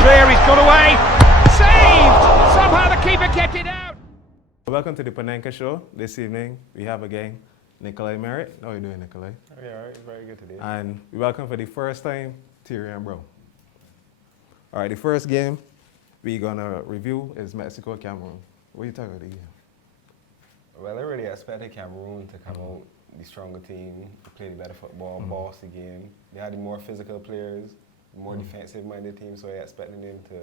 clear, he's got away. Saved! Somehow the keeper kept it out. Welcome to the Panenka Show. This evening we have again Nikolai Merritt. How are you doing, Nikolai? Oh, yeah, all right. Very good today. And we welcome for the first time Terean Browne. All right, the first game we're gonna review is Mexico-Cameroon. What do you talk about the game? Well, I really expected Cameroon to come out the stronger team, play the better football, boss the game. They had the more physical players, more defensive-minded team, so I expected them to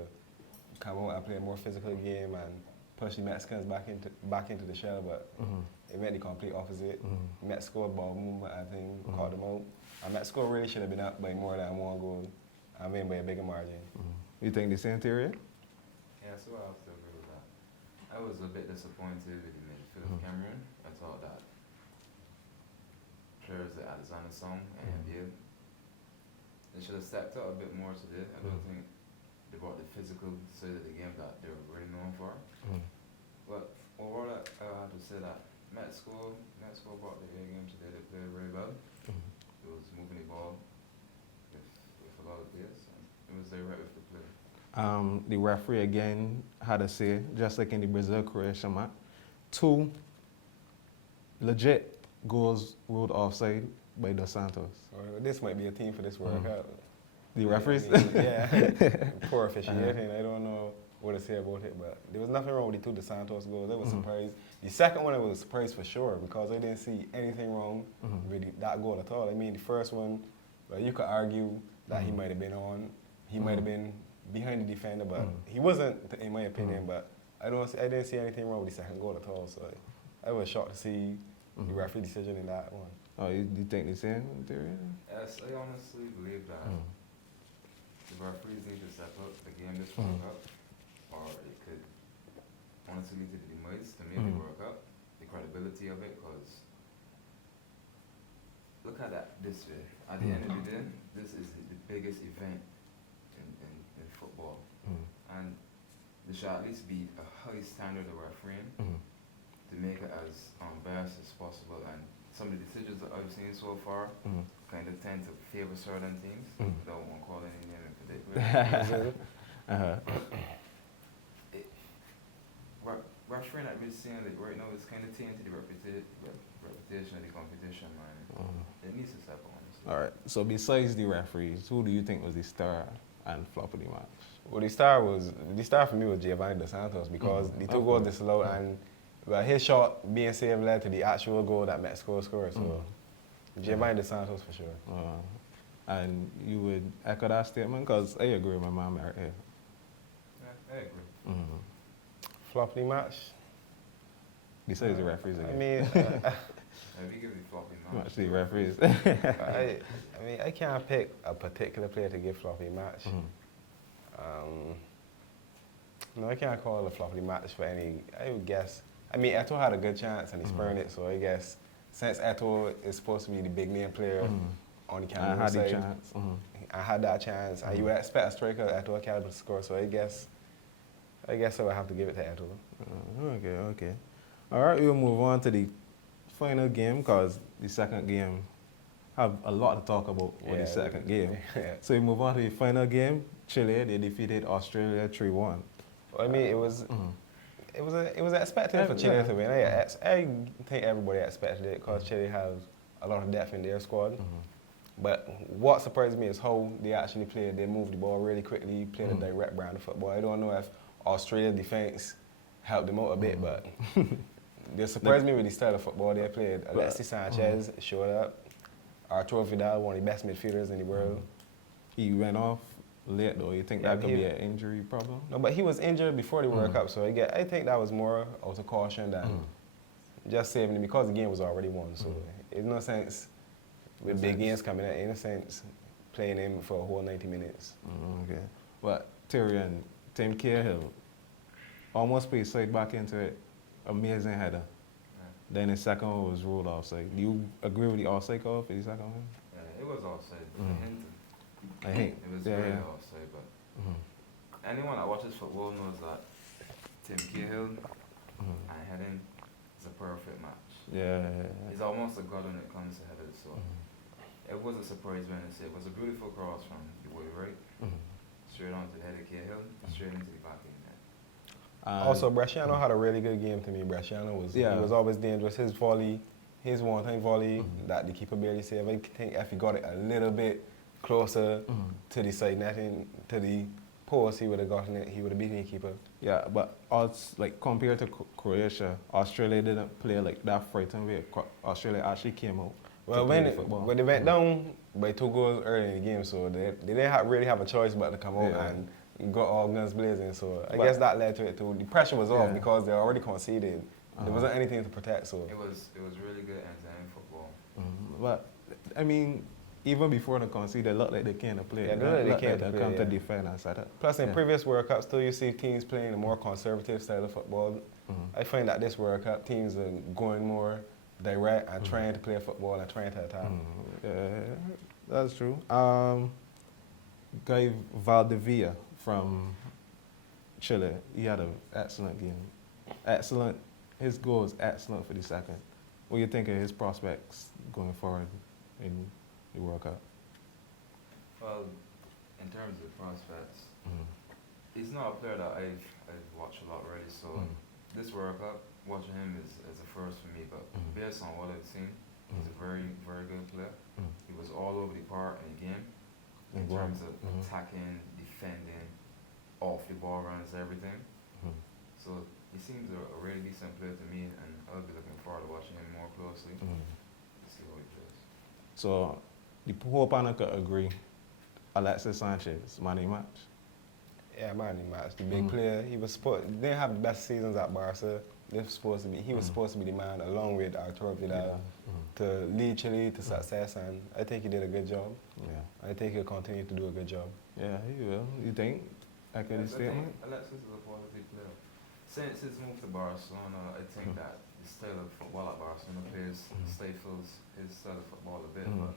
come out and play a more physical game and push the Mexicans back into the shell, but it went the complete opposite. Mexico ball movement, I think, caught them out. And Mexico really should have been up by more than one goal. I mean, by a bigger margin. You think the same, Terean? Yeah, so I have to agree with that. I was a bit disappointed with the midfield of Cameroon. I thought that players like Alexander Song and Bill, they should have stepped up a bit more today. I don't think they brought the physical side of the game that they were really known for. But overall, I have to say that Mexico brought the game today. They played very well. It was moving the ball with a lot of pace. It was direct with the play. The referee again had a say, just like in the Brazil-Croatia match. 2 legit goals ruled offside by Dos Santos. Well, this might be a team for this World Cup. The referees? I mean, yeah, poor officiating. I don't know what to say about it, but there was nothing wrong with the 2 Dos Santos goals. I was surprised. The second one I was surprised for sure because I didn't see anything wrong with that goal at all. I mean, the first one, well, you could argue that he might have been on. He might have been behind the defender, but he wasn't, in my opinion. But I didn't see anything wrong with the second goal at all. So I was shocked to see the referee decision in that one. Oh, you think the same, Terean? Yes, I honestly believe that the referees need to step up the game this World Cup, or it could honestly lead to the demise to maybe World Cup, the credibility of it, because look at that this way. At the end of the day, this is the biggest event in football, and there should at least be a high standard of refereeing to make it as unbiased as possible. And some of the decisions that I've seen so far kind of tend to favor certain teams. Don't want to call any name in particular. Refereeing at mid-season, like right now, it's kind of tainted the reputation of the competition, man. It needs to step on. All right, so besides the referees, who do you think was the star and flop of the match? Well, the star for me was Giovanni Dos Santos because the 2 goals disallowed and well, his shot being saved led to the actual goal that Mexico scored. So Giovanni Dos Santos for sure. And you would echo that statement because I agree with my mom right here. Yeah, I agree. Flop of the match. Besides the referees again. I mean, We give the floppy match. Much the referees. I mean, I can't pick a particular player to give floppy match. No, I can't call it a floppy match for any. I would guess. I mean, Eto'o had a good chance and he spurned it, so I guess since Eto'o is supposed to be the big name player on the Cameroon side, chance. I had that chance. And you would expect a striker Eto'o caliber to score, so I guess I would have to give it to Eto'o. Okay. All right, we'll move on to the final game because the second game have a lot to talk about with the second game. So we move on to the final game. Chile, they defeated Australia 3-1. Well, I mean, it was expected for Chile to win. I think everybody expected it because Chile has a lot of depth in their squad. But what surprised me is how they actually played. They moved the ball really quickly, played a direct brand of football. I don't know if Australia defense helped them out a bit, but they surprised me with the style of football they played. Alexis Sanchez showed up. Arturo Vidal, one of the best midfielders in the world. He went off late though. You think that could be an injury problem? No, but he was injured before the World Cup, so I think that was more out of caution than just saving him because the game was already won. So there's no sense with big games coming in. In a sense, playing him for a whole 90 minutes. Okay. But Terean, Tim Cahill almost played side back into it. Amazing header. Then the second one was ruled offside. Do you agree with the offside call for the second one? Yeah, it was offside. I think. It was very offside, but anyone that watches football knows that Tim Cahill and heading is a perfect match. He's almost a god when it comes to headers, so it was a surprise when it was a beautiful cross from the way right, straight on wanted to head of Cahill, straight into the back of the net. Also, Brasciano had a really good game to me. Brasciano he was always dangerous. His volley, his one-time volley that the keeper barely saved. I think if he got it a little bit closer to the side netting, to the post, he would have gotten it. He would have beaten the keeper. Yeah, but like compared to Croatia, Australia didn't play like that frightened way. Australia actually came out. Well, when they went down by 2 goals early in the game, so they didn't really have a choice but to come out and got all guns blazing. So I guess that led to it too. The pressure was off because they already conceded. There wasn't anything to protect. So it was really good end-to-end football. But I mean, even before the concede, they looked like they can't play. Yeah, they can't play. They come to defend and set up. Plus, in previous World Cups, too, you see teams playing a more conservative style of football. I find that this World Cup, teams are going more direct and trying to play football and trying to attack. Yeah, that's true. Guy Valdivia from Chile, he had an excellent game. Excellent. His goal was excellent for the second. What do you think of his prospects going forward in the World Cup? Well, in terms of prospects, he's not a player that I've watched a lot already. So this World Cup, watching him is a first for me. But based on what I've seen, he's a very, very good player. He was all over the park in the game in terms of attacking, defending, off the ball runs, everything. So he seems a really decent player to me, and I'll be looking forward to watching him more closely to see what he does. So the whole Panenka agree. Alexis Sanchez, man of the match. Yeah, man of the match. The big player. He didn't have the best seasons at Barca. He was supposed to be the man, along with Arturo Vidal, to lead Chile to success, and I think he did a good job. Yeah. I think he'll continue to do a good job. Yeah, he will. You think? I think Alexis is a quality player. Since his move to Barcelona, I think that the style of football at Barcelona plays stifles his style of football a bit. But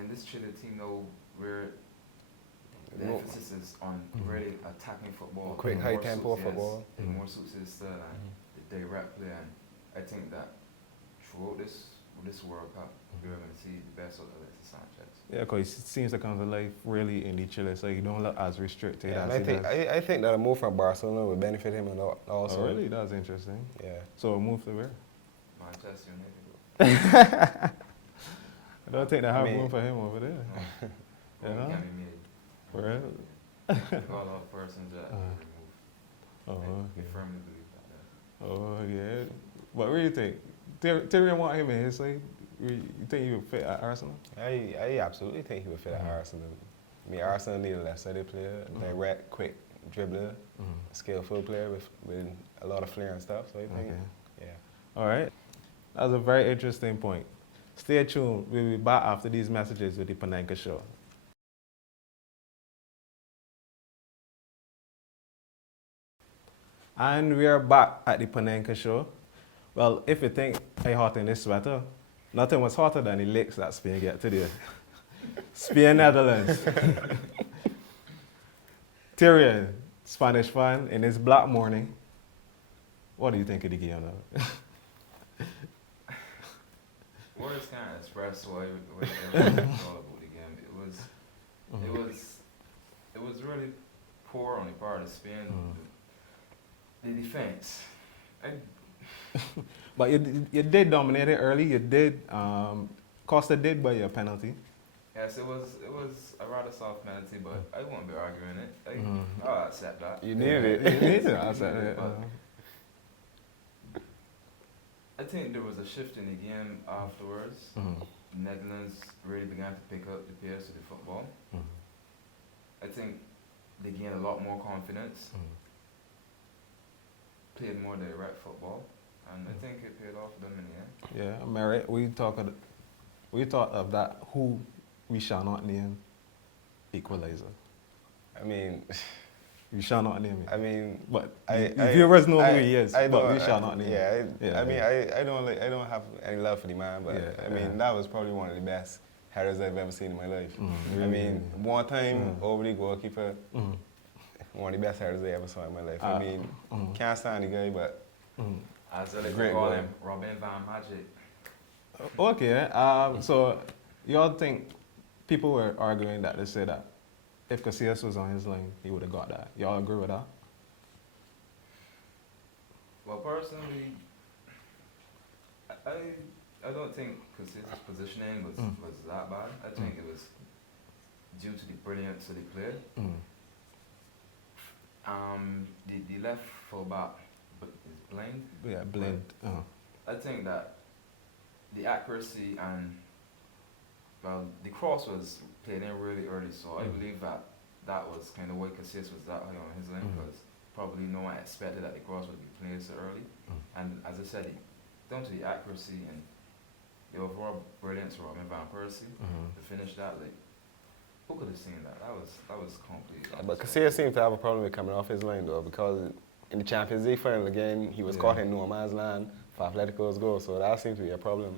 in this Chile team, though, where the emphasis is on really attacking football, quick, high tempo football. It more suits his style and the direct play. And I think that throughout this World Cup, we're going to see the best of Alexis Sanchez. Yeah, because he seems to come to life really in the Chile, so he don't look as restricted as he does. I think that a move from Barcelona would benefit him a lot also. Oh, really? That's interesting. Yeah. So a move to where? Manchester United. I don't think they have room for him over there. No. You know? Can be made. For real? Got a lot of persons that removed. Oh, I okay. firmly believe that. Oh, yeah. But what do you think? Terean want him in his side? You think he would fit at Arsenal? I absolutely think he would fit at Arsenal. I mean, Arsenal need a left-sided player, direct, quick dribbler, skillful player with a lot of flair and stuff. So I think, All right. That was a very interesting point. Stay tuned. We'll be back after these messages with the Panenka Show. And we are back at the Panenka Show. Well, if you think I hot in this sweater, nothing was hotter than the licks that Spain get today. Spain, Netherlands. Terean, Spanish fan, in his black morning. What do you think of the game now? Words can't express what everything all about the game. It was really poor on the part of Spain. The defense. But you did dominate it early. You did. Costa did by your penalty. Yes, it was a rather soft penalty, but I won't be arguing it. I'll accept that. You needed it. You needed it. I said it. I think there was a shift in the game afterwards. Netherlands really began to pick up the pace of the football. I think they gained a lot more confidence, played more direct football, and I think it paid off for them in the end. Yeah, Merritt, we thought of that who we shall not name equalizer. I mean, we shall not name it. I mean, but viewers know who he is, but we shall not name it. I don't have any love for the man, but I mean, that was probably one of the best headers I've ever seen in my life. I mean, one time over the goalkeeper, one of the best headers I ever saw in my life. I mean, can't stand the guy, but as they call him, Robin Van Magic. Okay, so y'all think people were arguing that they say that if Casillas was on his line, he would have got that. Y'all agree with that? Well, personally, I don't think Casillas' positioning was that bad. I think it was due to the brilliance of the play. The left fullback is blind. Yeah, blind. I think that the accuracy and the cross was played in really early, so I believe that was kind of why Casillas was that high on his line, because probably no one expected that the cross would be played so early. And as I said, down to the accuracy and the overall brilliance of Robin Van Persie to finish that, like, who could have seen that? That was completely. But Casillas seemed to have a problem with coming off his line though, because in the Champions League final again, he was caught in no man's land for Atletico's goal, so that seemed to be a problem.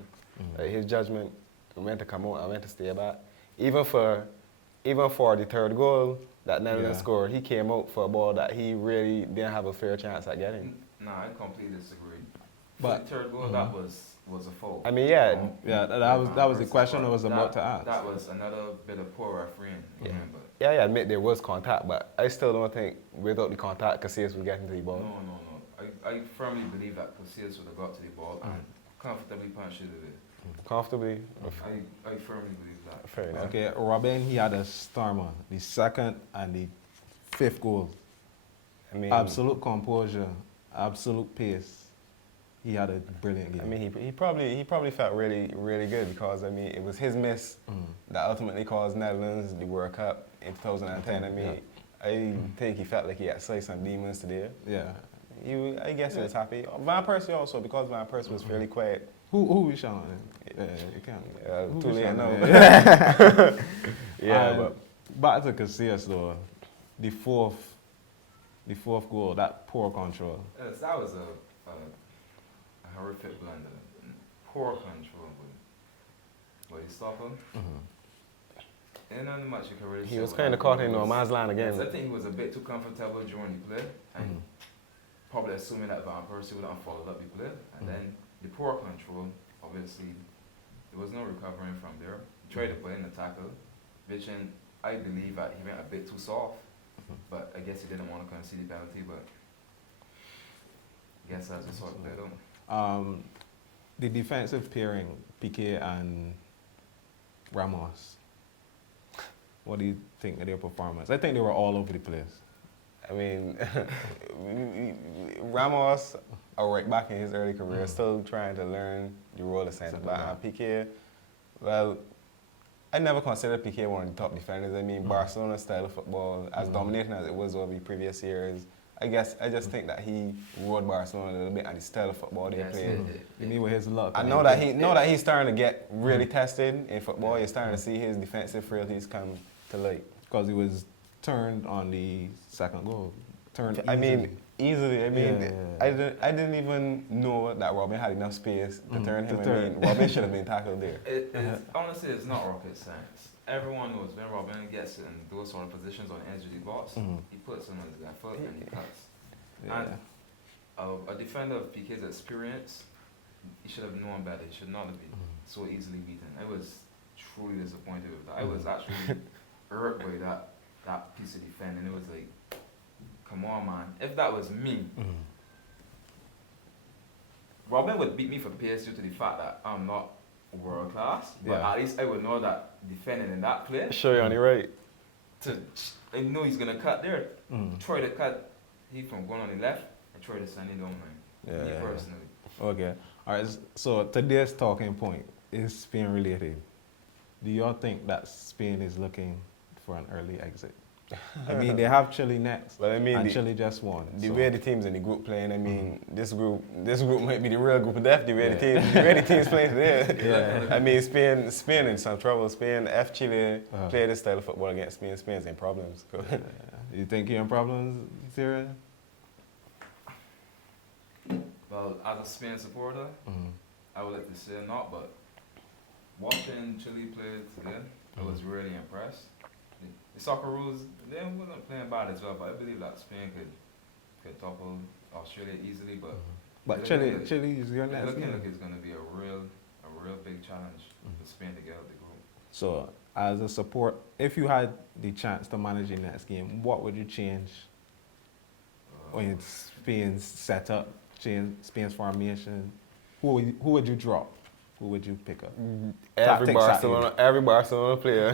His judgment, when to come out and when to stay back. Even for the third goal that Netherlands scored, he came out for a ball that he really didn't have a fair chance at getting. No, I completely disagree. But the third goal, that was a foul. I mean, yeah. That was the question I was about to ask. That was another bit of poor refereeing. But Yeah, I admit there was contact, but I still don't think without the contact, Casillas would get into the ball. No. I firmly believe that Casillas would have got to the ball and comfortably punched it away. Comfortably? I firmly believe that. Fair enough. Okay, Robin, he had a stormer. The second and the fifth goal. I mean, Absolute composure, absolute pace. He had a brilliant game. I mean, he probably felt really, really good, because I mean, it was his miss that ultimately caused Netherlands the World Cup in 2010. I mean, I think he felt like he had slayed some demons today. Yeah. I guess he was happy. Van Persie also, because Van Persie was fairly quiet. Who we showing? You can't. Too late now. But back to Casillas though, the fourth goal, that poor control. Yes, that was a horrific blunder. Poor control, but he stopped him. And not much you can really say. He was kind of caught in no man's land again. I think he was a bit too comfortable during the play, and probably assuming that Van Persie would have followed up the play. And then the poor control, obviously, there was no recovering from there. He tried to put in the tackle, which I believe that he went a bit too soft, but I guess he didn't want to concede the penalty, but I guess that's just what played out. The defensive pairing, Piqué and Ramos, what do you think of their performance? I think they were all over the place. I mean, Ramos, a right back in his early career, still trying to learn the role of centre back. And Piqué, well, I never considered Piqué one of the top defenders. I mean, Barcelona's style of football, as dominating as it was over the previous years, I just think that he rode Barcelona a little bit and the style of football they played. You mean with his luck? I know that he's starting to get really tested in football. You're starting to see his defensive frailties come to light. Because he was turned on the second goal. Easily. I mean, I didn't even know that Robin had enough space to turn him. I mean, Robin should have been tackled there. Honestly, it's not rocket science. Everyone knows when Robin gets in those sort of positions on the edge of the box, he puts him on his left foot and he cuts. And a defender of Piqué's experience, he should have known better. He should not have been so easily beaten. I was truly disappointed with that. I was actually hurt by that piece of defending. It was like, come on, man. If that was me, Robin would beat me for pace due to the fact that I'm not world class, but at least I would know that defending in that play. Sure, you're on the right. I know he's gonna cut there. Try to cut he from going on the left and try to send it down line. Me personally. Okay. All right. So today's talking point is Spain related. Do y'all think that Spain is looking for an early exit? I mean, they have Chile next, and Chile just won. The way the teams in the group playing, I mean, this group might be the real group of death. The way the teams playing today. I mean, Spain in some trouble. Spain, Chile play this style of football against Spain. Spain's in problems. You think you're in problems, Terean? Well, as a Spain supporter, I would like to say not, but watching Chile play today, I was really impressed. The soccer rules, they wasn't playing bad as well, but I believe that Spain could topple Australia easily. But Chile is your next. Looking like it's going to be a real big challenge for Spain to get out the group. So as a support, if you had the chance to manage your next game, what would you change when Spain's set up, change Spain's formation? Who would you drop? Who would you pick up? Every Barcelona player.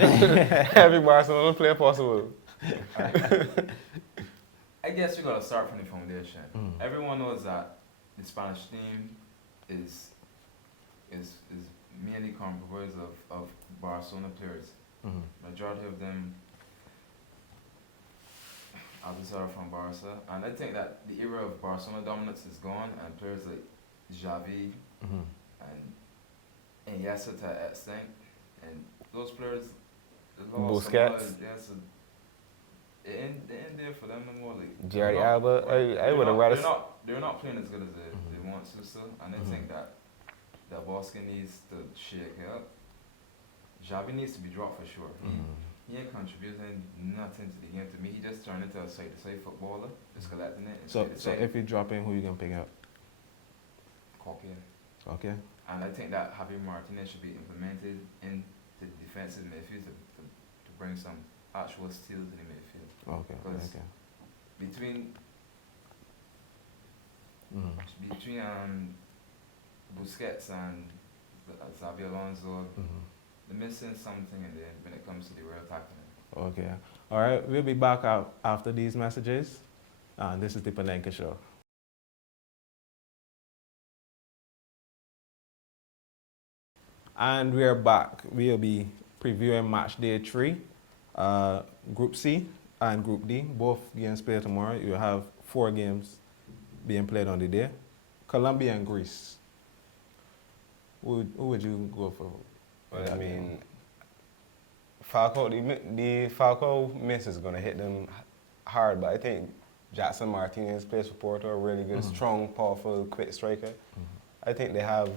Every Barcelona player possible. I guess you gotta start from the foundation. Everyone knows that the Spanish team is mainly composed of Barcelona players. Majority of them are from Barca, and I think that the era of Barcelona dominance is gone, and players like Xavi and Iniesta to an extent, and those players, Busquets. It ain't there for them no more. Like, Jerry Alba, I would have rather. They're not playing as good as they want to still, and I think that Bosque needs to shake it up. Xavi needs to be dropped for sure. He ain't contributing nothing to the game. To me, he just turned into a side-to-side footballer, just collecting it. So if you drop in, who you gonna pick up? Coquet. Okay. And I think that Javi Martinez should be implemented into the defensive midfield to bring some actual steel to the midfield. Okay. Because between Busquets and Xabi Alonso, they're missing something in there when it comes to the real tackling. Okay. All right. We'll be back after these messages. This is the Panenka Show. And we're back. We'll be previewing match day 3, Group C and Group D. Both games played tomorrow. You have 4 games being played on the day. Colombia and Greece. Who would you go for? Well, I mean, Falcao, the Falcao miss is going to hit them hard, but I think Jackson Martinez plays for Porto, a really good, strong, powerful, quick striker. I think they have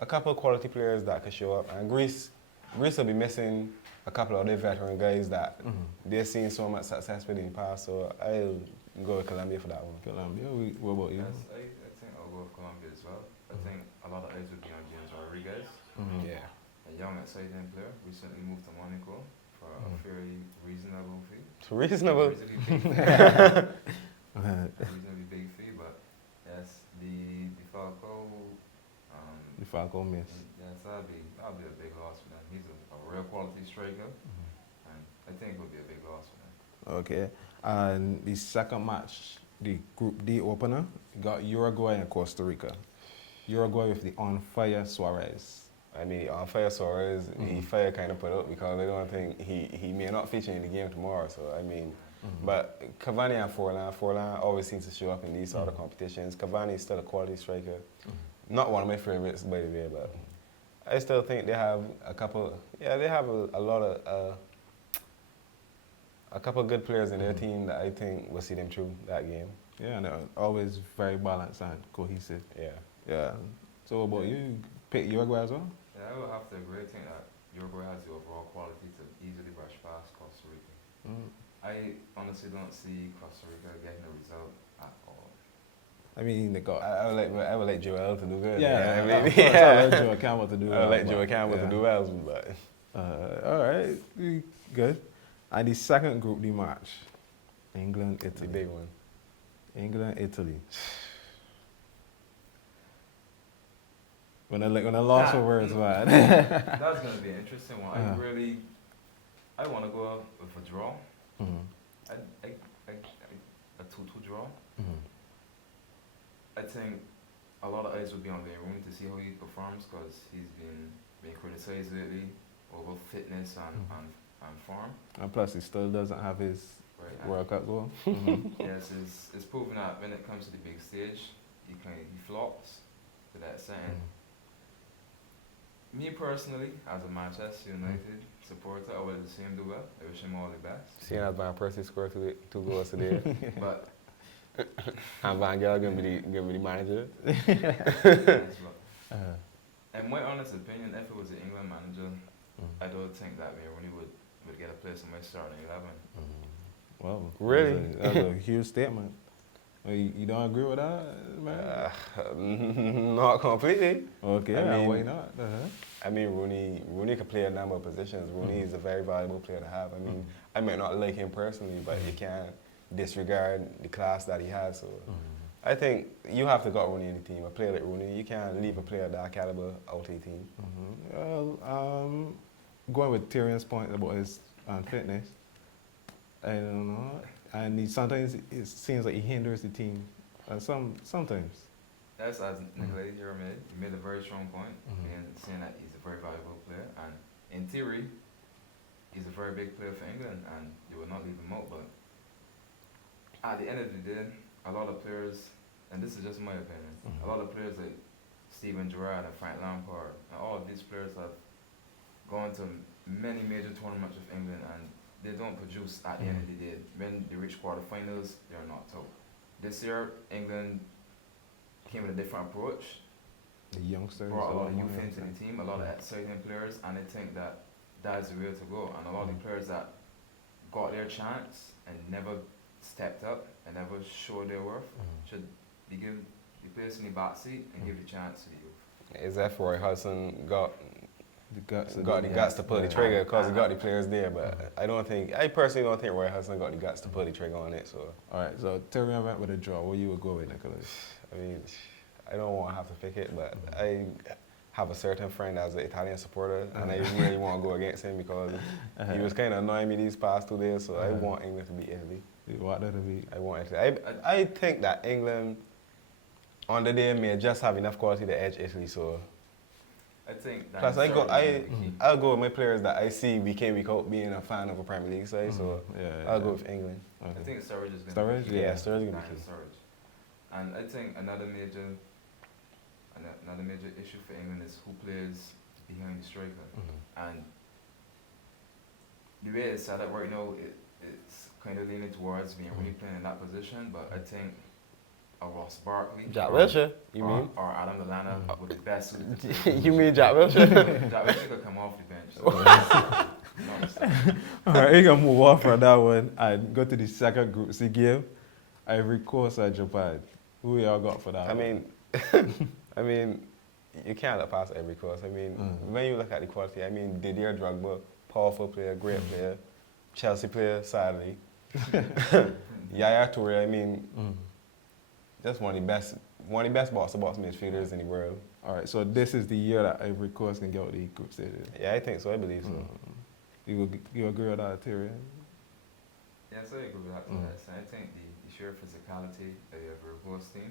a couple of quality players that could show up, and Greece will be missing a couple of their veteran guys that they've seen so much success with in the past, so I'll go with Colombia for that one. Colombia, what about you? Yes, I think I'll go with Colombia as well. I think a lot of eyes would be on James Rodriguez. Yeah. A young, exciting player, recently moved to Monaco for a fairly reasonable fee. It's reasonable. Reasonably big fee. Reasonably big fee, but yes, the Falcao. The Falcao miss. Yes, that'll be a big loss for them. He's a real quality striker, and I think it would be a big loss for them. Okay. And the second match, the Group D opener, got Uruguay and Costa Rica. Uruguay with the on-fire Suarez. I mean, on fire Suarez, he fire kind of put up because I don't think he may not feature in the game tomorrow. So I mean, but Cavani and Forlan always seems to show up in these sort of competitions. Cavani is still a quality striker, not one of my favorites by the way, but I still think they have a couple. Yeah, they have a lot of a couple of good players in their team that I think will see them through that game. Yeah, and they're always very balanced and cohesive. Yeah. Yeah. So what about you? Pick Uruguay as well? Yeah, I would have to agree. I think that Uruguay has the overall quality to easily brush past Costa Rica. I honestly don't see Costa Rica getting a result at all. I mean, they got. I would like Joel to do good. Yeah, I mean, I would like Joel Campbell to do well. I would like Joel Campbell to do well, but. All right, good. And the second Group D match, England, Italy. The big one. England, Italy. When I lost for words, man. That's going to be an interesting one. I want to go with a draw. A 2-2 draw. I think a lot of eyes will be on Cameroon to see how he performs because he's been criticized lately over fitness and form. And plus, he still doesn't have his World Cup goal. Yes, it's proven that when it comes to the big stage, he flops to that extent. Me personally, as a Manchester United supporter, I would the same do well. I wish him all the best. Seeing as Van Persie scored 2 goals today. But and Van Gaal gonna be the manager. In my honest opinion, if it was the England manager, I don't think that Rooney would get a place in my starting 11. Well, really? That's a huge statement. You don't agree with that, man? Not completely. Okay, I mean, why not? I mean, Rooney can play a number of positions. Rooney is a very valuable player to have. I mean, I might not like him personally, but you can't disregard the class that he has. So I think you have to got Rooney in the team. A player like Rooney, you can't leave a player that caliber out of the team. Well, going with Terean's point about his fitness, I don't know. And sometimes it seems like he hinders the team. Sometimes. That's as Nikolai here made. He made a very strong point in saying that he's a very valuable player, and in theory, he's a very big player for England, and you will not leave him out. But at the end of the day, a lot of players, and this is just my opinion, a lot of players like Steven Gerrard and Frank Lampard, and all of these players have gone to many major tournaments with England, and they don't produce at the end of the day. When they reach quarterfinals, they're not top. This year, England came with a different approach. The youngsters brought a lot of youth into the team, a lot of exciting players, and I think that that's the way to go. And a lot of the players that got their chance and never stepped up and never showed their worth should be given the place in the back seat and give the chance to the youth. Is that Roy Hudson got the guts to pull the trigger because he got the players there? But I personally don't think Roy Hudson got the guts to pull the trigger on it. So all right, so Terean went with a draw. What you would go with, Nikolai? I mean, I don't want to have to pick it, but I have a certain friend as an Italian supporter, and I really want to go against him because he was kind of annoying me these past 2 days. So I want England to beat Italy. You want that to be? I want Italy. I think that England on the day may just have enough quality to edge Italy. So I think that plus I'll go with my players that I see week in, week out being a fan of a Premier League side. So I'll go with England. Okay. I think Sturridge is going to be key. Yeah, Sturridge is going to be key. And I think another major issue for England is who plays behind the striker. And the way it's set up right now, it's kind of leaning towards being really playing in that position. But I think a Ross Barkley, Jack Wilshere, or Adam Lallana would be best suited to play. You mean Jack Wilshere? Jack Wilshere could come off the bench. So all right, we're going to move on from that one and go to the second Group C game. Ivory Coast and Japan. Who y'all got for that? I mean, you can't look past Ivory Coast. I mean, when you look at the quality, I mean, Didier Drogba, powerful player, great player, Chelsea player, sadly. Yaya Toure, I mean, just one of the best box-to-box midfielders in the world. All right, so this is the year that Ivory Coast can get out the group stage. Yeah, I think so. I believe so. You agree with that, Terean? Yes, I agree with that. I think the sheer physicality of the Ivory Coast team,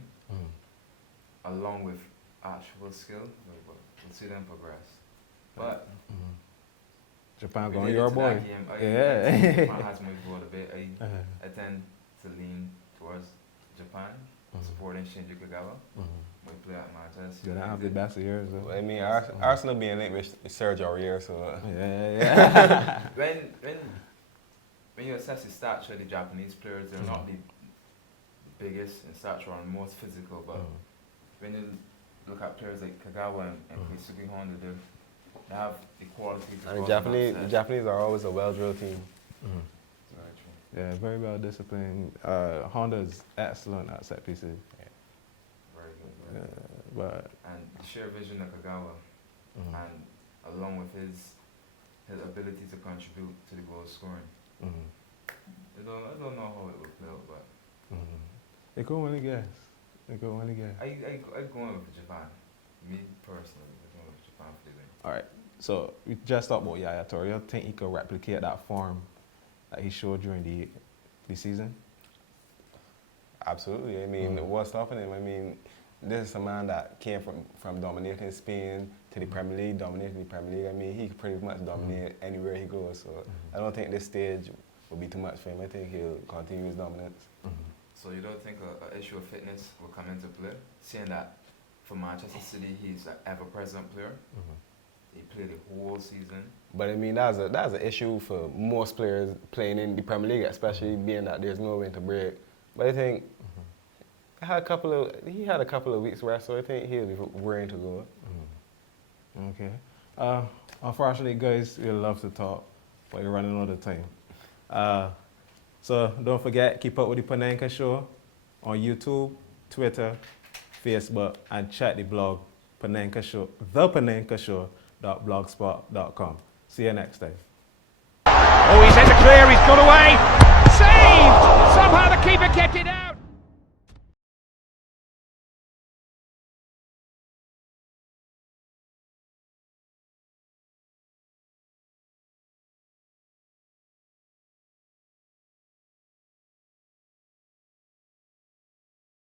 along with actual skill, we'll see them progress. But Japan going your boy. Japan has moved forward a bit. I tend to lean towards Japan, supporting Shinji Kagawa. We play at Manchester. They don't have the best of years, though. I mean, Arsenal being linked with Serge Aurier, so when you assess the stature of the Japanese players, they're not the biggest in stature or most physical, but when you look at players like Kagawa and Keisuke Honda, they have the quality to the Japanese are always a well-drilled team. Very true. Yeah, very well disciplined. Honda is excellent at set pieces. Very good. And the sheer vision of Kagawa, and along with his ability to contribute to the goal scoring. I don't know how it would play out, but They go when they guess. I go with Japan. Me personally, I go with Japan for the win. All right. So we just talked about Yaya Toure. You think he could replicate that form that he showed during the season? Absolutely. I mean, what's stopping him? I mean, this is a man that came from dominating Spain to the Premier League, dominating the Premier League. I mean, he could pretty much dominate anywhere he goes. So I don't think this stage will be too much for him. I think he'll continue his dominance. So you don't think an issue of fitness will come into play? Seeing that for Manchester City, he's an ever-present player. He played the whole season. But I mean, that's an issue for most players playing in the Premier League, especially being that there's no winter break. But I think he had a couple of weeks rest, so I think he'll be raring to go. Okay. Unfortunately, guys, we love to talk, but we're running out of time. So don't forget, keep up with the Panenka Show on YouTube, Twitter, Facebook, and check the blog, Panenka Show, thepanenkashow.com. chilefm.blogspot.com. See you next time. Oh, he sends a clear, he's got away.